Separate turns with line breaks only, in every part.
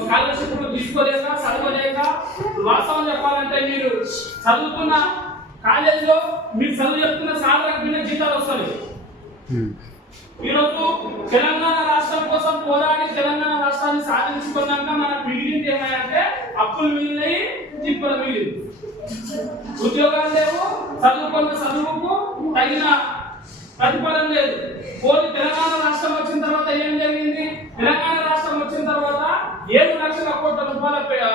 Scholarship తీసుకోలేక చదవలేక వాస్తవం చెప్పాలంటే మీరు చదువుతున్న కాలేజీలో మీరు చదువు చెప్తున్న సాధారణ జీతాలు వస్తాయి ఈరోజు తెలంగాణ రాష్ట్రం కోసం పోరాడి తెలంగాణ రాష్ట్రాన్ని సాధించుకున్నాక మనకు మిగిలింది ఏమంటే అప్పులు మిగిలినాయి తిప్పలు మిగిలింది ఉద్యోగాలు లేవు చదువుకున్న చదువుకు తగిన ప్రతిఫలం లేదు. పోలి తెలంగాణ రాష్ట్రం వచ్చిన తర్వాత ఏం జరిగింది? తెలంగాణ రాష్ట్రం వచ్చిన తర్వాత ఏడు లక్షల కోట్ల రూపాయల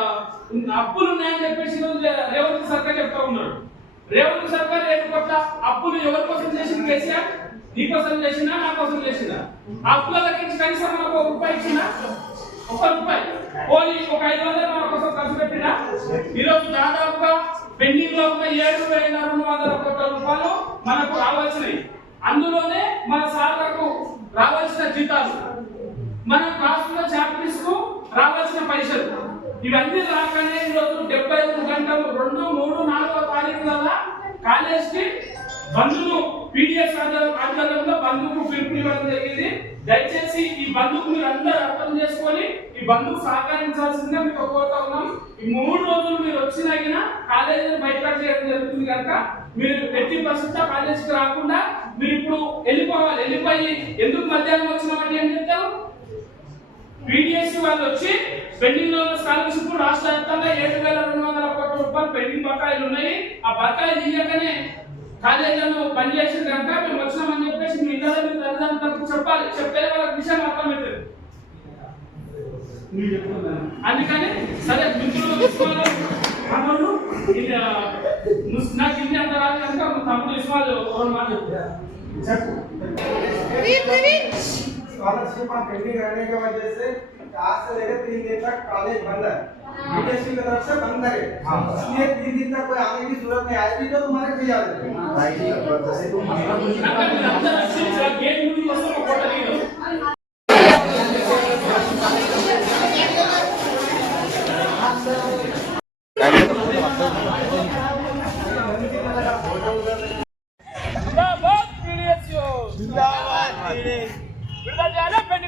అప్పులు ఉన్నాయని చెప్పేసి రేవంత్ సర్కార్ చెప్తా ఉన్నాడు. రేవంత్ సర్కార్ ఏడు కోట్ల అప్పులు ఎవరి కోసం చేసిన కేసీఆర్? నీ కోసం చేసినా నా కోసం చేసినా అప్పుల లెక్కించి కనీసం మనకు ఒక రూపాయి ఇచ్చిన ఒక రూపాయి. పోనీ ఒక ఐదు వందలు ఖర్చు పెట్టినా ఈరోజు దాదాపుగా పెండింగ్లో ఉన్న ఏడు వేల రెండు వందల కోట్ల రూపాయలు మనకు రావాల్సినవి. అందులోనే మన సార్లకు రావాల్సిన జీతాలు మన రాష్ట్ర చాప్టర్స్కు రావాల్సిన పైసలు. ఇవన్నీ రాగానే ఈరోజు డెబ్బై ఐదు గంటలు రెండు మూడు నాలుగో తారీఖుల కాలేజ్కి బంధువు పీడిఎస్ ఆధ్వర్యంలో బంధువుకు పిలుపునివ్వడం జరిగింది. దయచేసి ఈ బంధువుకు మీరు అందరూ ఈ బంధుకు సహకరించాల్సిందిగా మీకు కోరుతా ఉన్నాం. ఈ మూడు రోజులు మీరు వచ్చినాగిన కాలేజీని బయటకు చేయడం జరుగుతుంది కనుక మీరు ఎట్టి పరిస్థితి కాలేజీకి రాకుండా మీరు ఇప్పుడు వెళ్ళిపోవాలి. వెళ్ళిపోయి ఎందుకు మధ్యాహ్నం వచ్చినామని ఏం చెప్తారు? బీడిఎస్సీ వాళ్ళు వచ్చి పెండింగ్లో స్కాలర్షిప్ రాష్ట్ర వ్యాప్తంగా ఏడు వేల రెండు వందల కోట్ల రూపాయలు పెండింగ్ బకాయిలు ఉన్నాయి. ఆ బకాయిలు తీయకనే కాలేజీలను పనిచేసిన కనుక మేము వచ్చినామని చెప్పేసి మీ ఇళ్ళ తల్లిదండ్రులకు చెప్పాలి. చెప్పే వాళ్ళకి విషయం అర్థమవుతుంది. అందుకని సరే మిత్రులు విశ్వాలు తమ్ముడు ఇది, ఆ, నువ్వు నాకు హిందీ అంత రాదు కనుక మా తమ్ముడు విశ్వాలు ఒక మాట చెప్పు
स्कॉलरशिप आप पेंडिंग रहने की वजह से आज से लेकर तीन दिन तक कॉलेज बंद है बीटीएससी की तरफ से बंद है इसलिए तीन दिन तक कोई आने की जरूरत नहीं आएगी तो तुम्हारे कोई याद
అక్కడ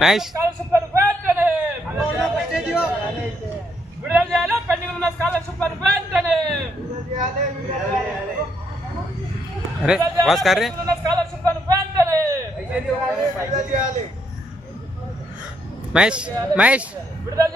నైస్ విడుదల చేయాలి పెండింగ్ ఉన్న
స్కాలర్షిప్
అని వెంటనే అరే భాస్కర్ రే. స్కాలర్షిప్ అని వెంటనే
మహేష్ మహేష్
విడుదల